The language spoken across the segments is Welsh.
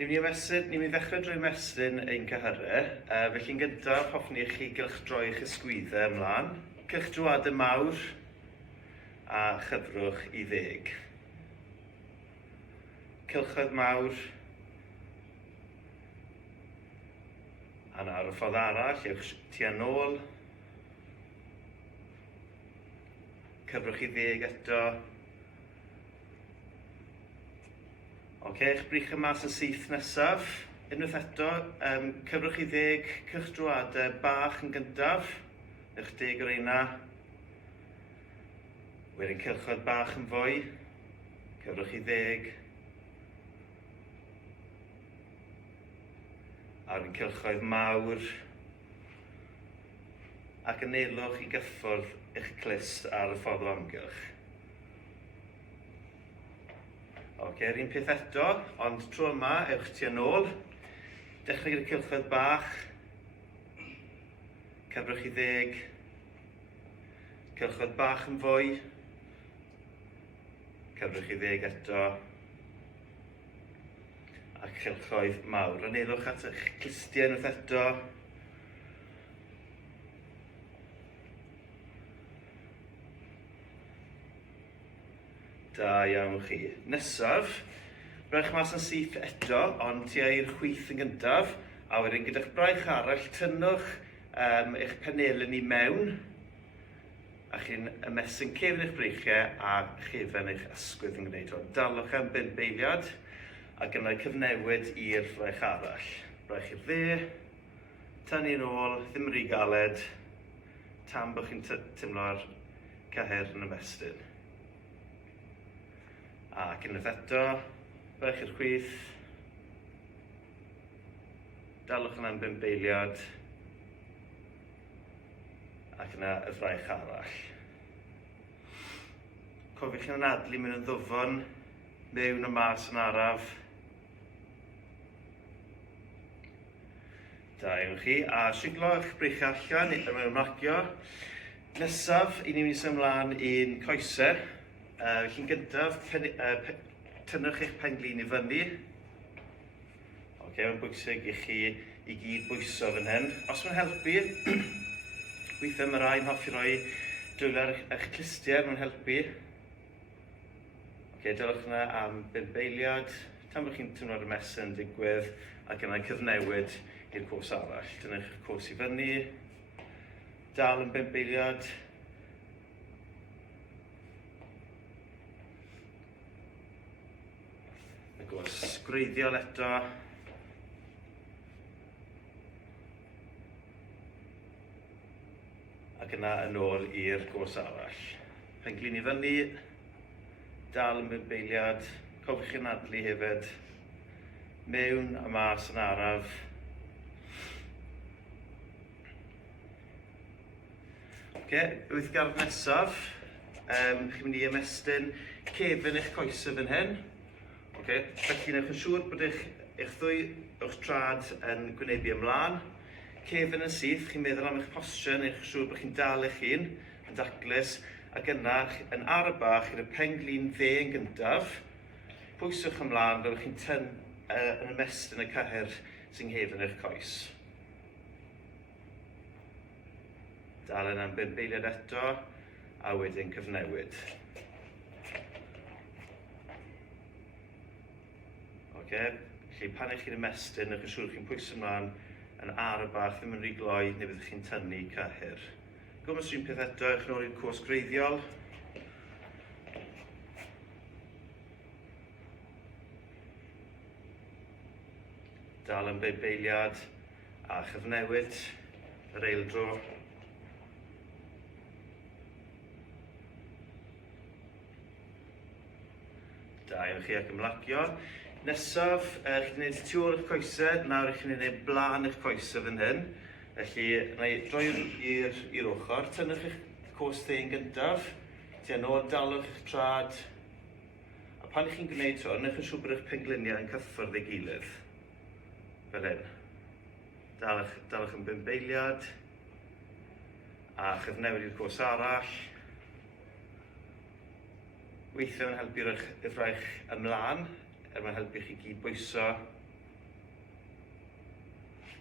Ni'n mynd i ddechrau drwy mestyn ein cyhyrau, felly'n gyntaf hoffwn i chi gylchdroi eich ysgwyddau ymlaen. Cylchdroadau mawr a chyfrwch i 10. Cylchoedd mawr a nawr y ffordd arall, ewch tua'n ôl. Cyfrwch i 10 eto. Eich brych yma sy'n syth nesaf. Unwaith eto, cyfrwch i 10 cylchdroadau bach yn gyntaf. Eich 10 o'r eina. Wedyn cylchoedd bach yn fwy. Cyfrwch i 10. A wedyn cylchoedd mawr. Ac anelwch i gyffwrdd eich clust ar y ffordd o amgylch. Yr un peth eto, ond tro yma, ewch tua'n ôl. Dechrau gyda cylchoedd bach. Cyfrwch i 10. Cylchoedd bach yn fwy. Cyfrwch i 10 eto. A cylchoedd mawr. Anelwch at eich clustiau unwaith eto. Da iawn chi. Nesaf, rhaid mas yn syth eto, ond tua i'r chwith yn gyntaf, a wedyn gyda'ch braich arall, tynnwch eich panelyn i mewn, a chi'n ymestyn cefn eich breichiau a chefn eich ysgwydd yn gwneud hwn. Dalwch am 5 eiliad, a gynnau cyfnewid i'r braich arall. Braich i'r dde, tynnu'n ôl, ddim rhy galed, tan bod chi'n teimlo'r cyher yn ymestyn. Ac unwaith eto, braich i'r chwith, dalwch yna am 5 eiliad, ac yna y fraich arall. Cofiwch chi'n anadlu mewn yn ddwfn, mewn y mas yn araf. Da yw chi, a siglo eich breichau allan, mewn ymlacio. Nesaf, i ni'n mynd i symud ymlaen i'n coesau. Felly'n gyntaf, tynnwch eich penglin i fyny. Mae'n bwysig i chi i gyd bwyso fan hyn. Os mae'n helpu, weithiau mae rhai'n hoffi roi dwylo ar eich clustiau, mae'n helpu. Dylwch yna am 5 eiliad, tan bod chi'n teimlo'r mesyn digwydd, ac yna cyfnewid i'r cwrs arall. Tynnwch eich cwrs i fyny, dal yn 5 eiliad. Gwrs gwreiddiol eto. Ac yna yn ôl i'r gwrs arall. Penglin i fyny, dal yn 5 eiliad, cofiwch chi'n anadlu hefyd, mewn a mas yn araf. Wythgardd nesaf, chi'n mynd i ymestyn cefn eich coesau fan hyn. Felly newch yn siŵr bod eich ddwy o'ch trad yn gwynebu ymlaen. Cefn yn syth, chi'n meddwl am eich posture, newch yn siŵr bod chi'n dal eich hun yn daclus, ac yna yn ar y bach gyda penglin dde yn gyntaf. Pwyswch ymlaen fel chi'n yn ymestyn y cyhyr sy'n nghefn eich coes. Dal yna am 5 eiliad eto, a wedyn cyfnewid. Felly pan eich chi'n ymestyn, newch yn siŵr chi'n pwyso ymlaen yn ar y bach, ddim yn rhy gloi, neu byddwch chi'n tynnu cyhyr. Gwmys rhywun peth eto, eich nôl i'r cwrs greiddiol. Dal yn 5 eiliad, a chyfnewid yr eildro. Da yw chi ac ymlacio. Nesaf, chi'n gwneud tu ôl eich coesau, nawr chi'n gwneud blaen eich coesau fan hyn. Felly, na i droi i'r ochr, tynnwch eich cwrs dde'n gyntaf, tua'n ôl dalwch eich trad. A pan chi'n gwneud hwn, newch yn siŵr bod eich pengliniau yn cyffwrdd ei gilydd. Fel hyn. Dalwch yn 5 eiliad, a chyfnewid i'r cwrs arall. Weithio yn helpu eich fraich ymlaen, mae'n helpu chi gyd bwyso.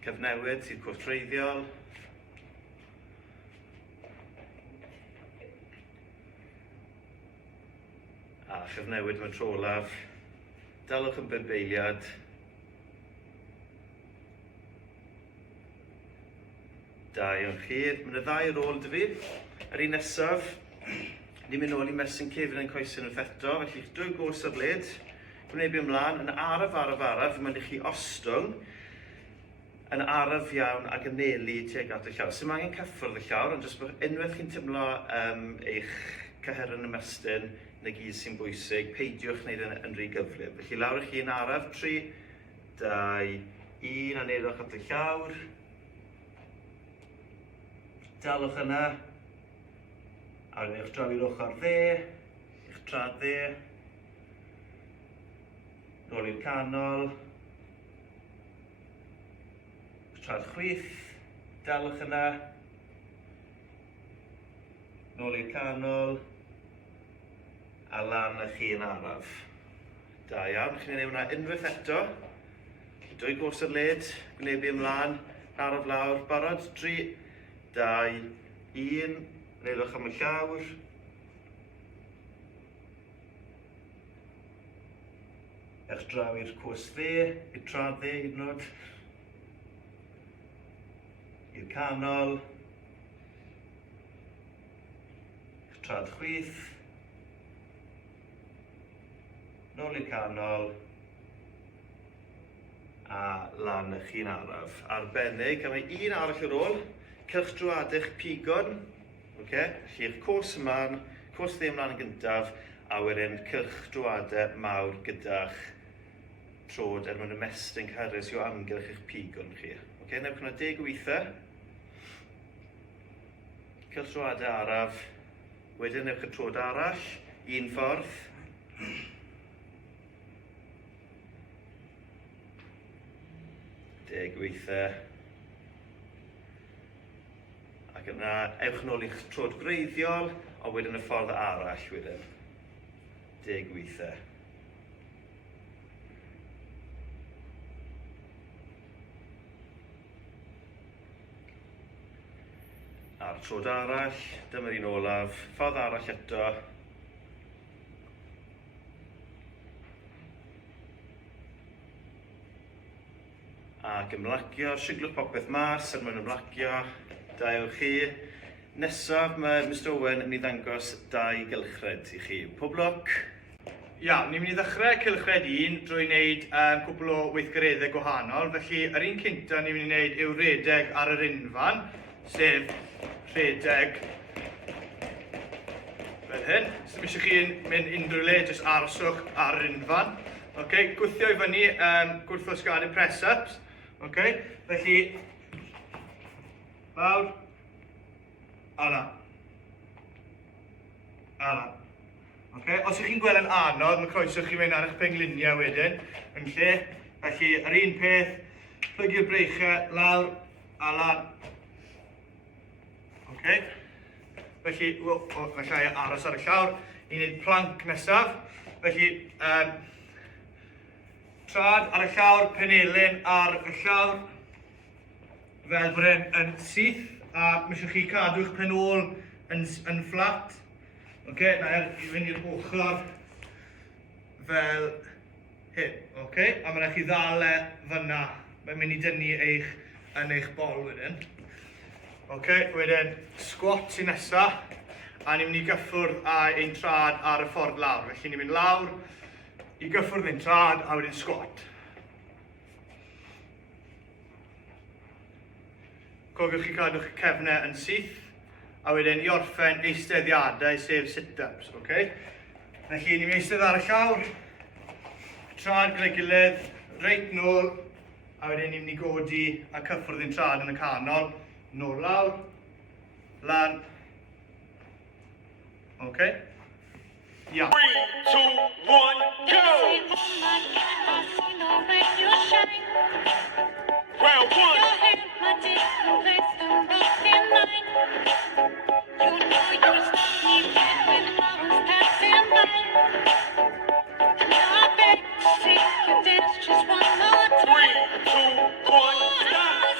Cyfnewid sydd cwrs treiddiol. A chyfnewid mewn tro olaf. Dalwch yn byrbeiliad. Da iawn chi. Mae'n y ddau ar ôl dy fi. Yr un nesaf, ni'n mynd nôl i mesyn cefn yn coesyn wrth eto, felly drwy gwrs ar led. Gwneud ymlaen, yn araf, mae'n i chi ostwng, yn araf iawn ac yn nelu tuag at y llawr. Sym angen cyffwrdd y llawr, ond jyst bod unwaith chi'n teimlo eich cyheren ymestyn neu gyd sy'n bwysig, peidiwch wneud yn rhy gyflym. Felly lawr chi yn araf, 3, 2, 1, a neudwch at y llawr. Dalwch yna, a wedyn eich draw i'r ochr dde, eich trad dde, nôl i'r canol, eich trad chwith, dalwch yna, nôl i'r canol, a lan â chi yn araf. Da iawn, chi'n gwneud hwnna unwaith eto, dwy gwrs ar led, gwneud fi ymlaen, araf lawr, barod, 3, 2, 1, neudwch am y llawr. Eich draw i'r cwrs dde, i'r trad dde hyd yn oed. I'r canol. Eich trad chwith. Nôl i'r canol. A lan ych chi'n araf. Arbennig, a mae un arall ar ôl. Cylch drwad'ch pigon. Felly eich cwrs ymlaen, cwrs dde ymlaen yn gyntaf, a wedyn cylch drwadau mawr gyda'ch trod mwyn ymestyn cyrus i'w amgylch eich pigon chi. Newch hwnna 10 weithiau. Cylch drwadau araf, wedyn newch y trod arall, un ffordd. Deg weithiau. Ac yna, ewch nôl i'ch trod gwreiddiol, a wedyn y ffordd arall wedyn. 10 weithiau. A'r trod arall, dyma'r un olaf, ffordd arall eto. Ac ymlacio, siglwch popeth mas, er mwyn ymlacio. Da yw'r chi. Nesaf, mae Mr Owen yn mynd i ddangos 2 gylchred i chi. Pob lwc. Ni'n mynd i ddechrau cylchred 1 drwy wneud cwbl o weithgareddau gwahanol. Felly, yr un cynta ni'n mynd i wneud yw redeg ar yr unfan, sef redeg fel hyn. Os eisiau chi mynd unrhyw le, jyst arswch ar yr unfan. Gwthio i fyny gwrthosgadu press-ups. Felly, lawr, a lan. Os ych chi'n gweld yn anodd, mae croeso chi mynd ar eich pengliniau wedyn, yn lle. Felly, yr un peth, plygio'r breichau, lawr, a lan. Felly, gallai aros ar y llawr, i wneud plank nesaf. Felly, trad ar y llawr, penelyn ar y llawr, fel bod yn syth, a mae eisiau chi cadw'ch pen ôl yn fflat. Na i fynd i'r ochr fel hyn. A mae'n chi ddal fyna. Mae'n mynd i dynnu yn eich bol wedyn. Wedyn squat sy'n nesaf, a ni'n mynd i gyffwrdd ein trad ar y ffordd lawr. Felly ni'n mynd lawr i gyffwrdd ein trad a wedyn squat. Cofiwch chi cadw'ch cefnau yn syth, a wedyn i orffen eisteddiadau sef sit-ups. Felly ni'n eistedd ar y llawr, trad gyda'i gilydd, reit nôl, a wedyn ni'n mynd i godi a cyffwrdd ein trad yn y canol, nôl lawr, lan. 3, 2, 1, go! Round 1! Just one more time. 3, 2, 1, stop!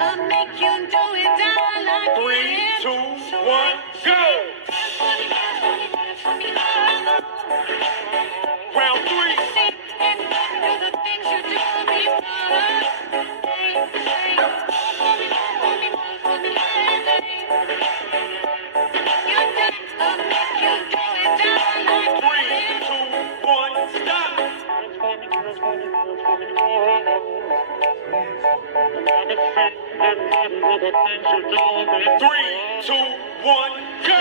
I'll make you do it all again. 3, 2, 1, go! Round 3. And do the things you do before. You're done. I'll make you do it all 3, again. 2, 1, stop! Three, two, one, go!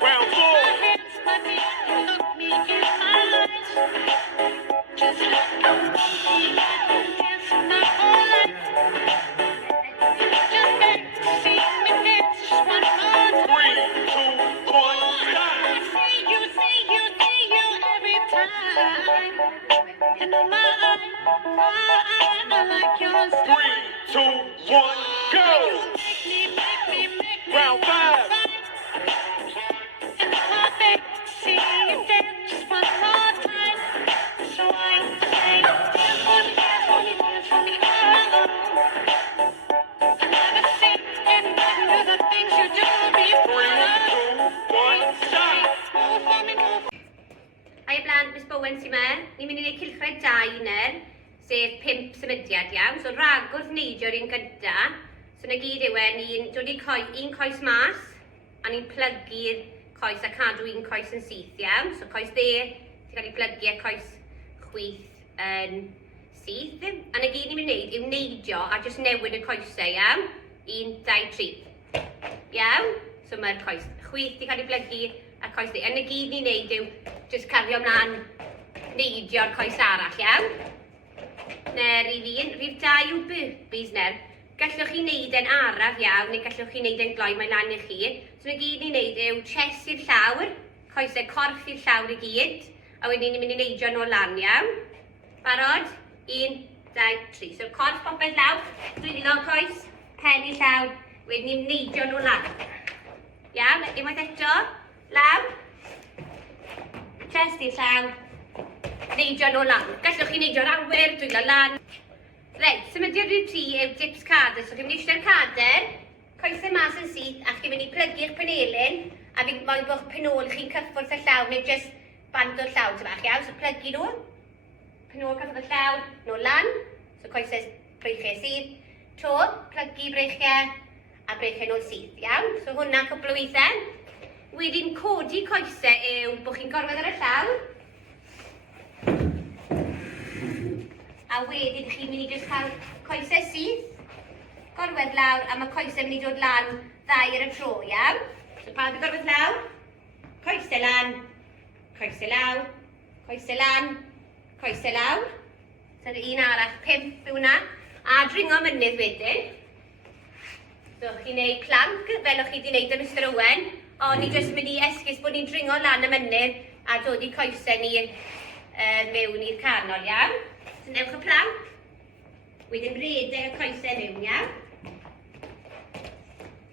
Round 4. Three, two, one, stop! Three, two, one, go! Round 5. Three, two, one, stop! Ai y blant, Miss Bowen sy'n yma. Ni'n mynd i wneud cylchred 2 uner, sef 5 symudiad iawn. So ragwrth neidio'r un gyda. So na gyd yw ni'n dod i un coes mas, a ni'n plygu'r coes a cadw un coes yn syth iawn. So coes dde, sy'n cael ei plygu a coes chwith yn syth. A na gyd ni'n mynd i wneud yw neidio a jyst newid y coesau iawn. 1, 2, 3. Iawn? So mae'r coes chwith wedi cael ei plygu a coes dde. A na gyd ni'n wneud yw jyst cario ymlaen neidio'r coes arall, iawn? Ne, rhif 1. Rhif 2 yw burpees ner. Gallwch chi wneud e'n araf iawn, neu gallwch chi wneud e'n gloi mae lan i chi. So na gyd ni'n wneud yw chest i'r llawr, coesau corff i'r llawr i gyd, a wedyn ni'n mynd i neidio nôl lan, iawn? Barod? 1, 2, 3. So corff popeth lawr, dwi'n un o'r coes, pen i'r llawr, wedyn ni'n neidio nôl lan. Iawn? Unwaith eto, lawr. Chest i'r llawr, neidio nôl lan. Gallwch chi neidio'r awyr, dwylo lan. Reit, symudiad rhif 3 yw dips cader. So chi'n mynd i eistedd cader, coesau mas yn syth, a chi'n mynd i plygu'r penelyn, a fi'n moyn bod penol chi'n cyffwrdd y llaw, neu jyst band o'r llaw ty bach, iawn? So plygu nhw, penol cyffwrdd y llaw, nôl lan, so coesau breichiau syth, to, plygu breichiau, a breichiau nôl syth, iawn? So hwnna'n cwbl o weithiau. Wedyn codi coesau yw bod chi'n gorfod ar y llaw, a wedyn chi'n mynd i jyst cael coesau syth, gorwedd lawr, a mae coesau mynd i dod lan 2 ar y tro, iawn? So pawb i gorwedd lawr, coesau lan, coesau lawr, coesau lan, coesau lawr. So un arall, 5 yw hwnna, a dringo mynydd wedyn. So chi'n neud plank, fel o'ch chi wedi neud yn Mr Owen, ond ni jyst mynd i esgus bod ni'n dringo lan y mynydd a dod i coesau ni mewn i'r canol, iawn? So newch y plank, wedyn redeg y coesau mewn, iawn?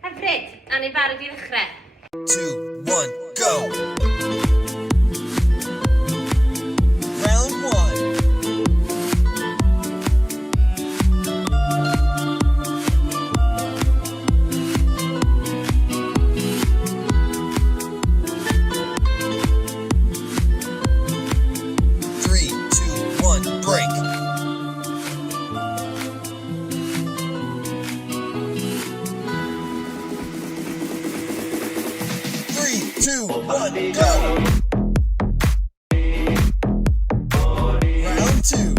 Hyfryd, a ni'n barod i ddechrau. 2, 1, go! Round 1. 3, 2, 1, break! 3, 2, 1, go! Round 2.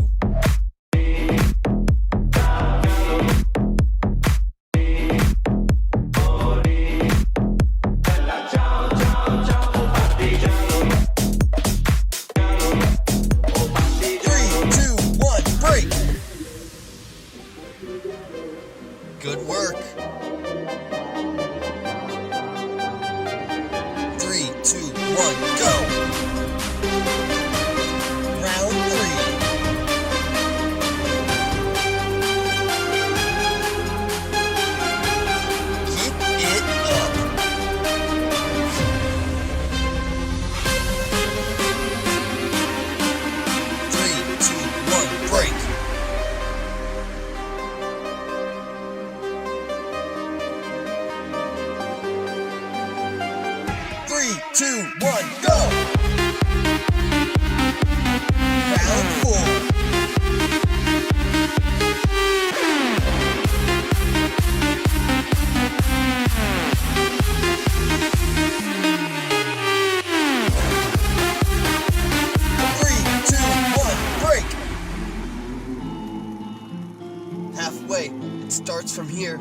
3, 2, 1, break! Good work. 3, 2, 1, go! Round 3. Keep it up. 3, 2, 1, break! 3, 2, 1, go! Round 4. Halfway, it starts from here.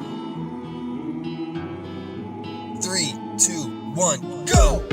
3, 2, 1, go!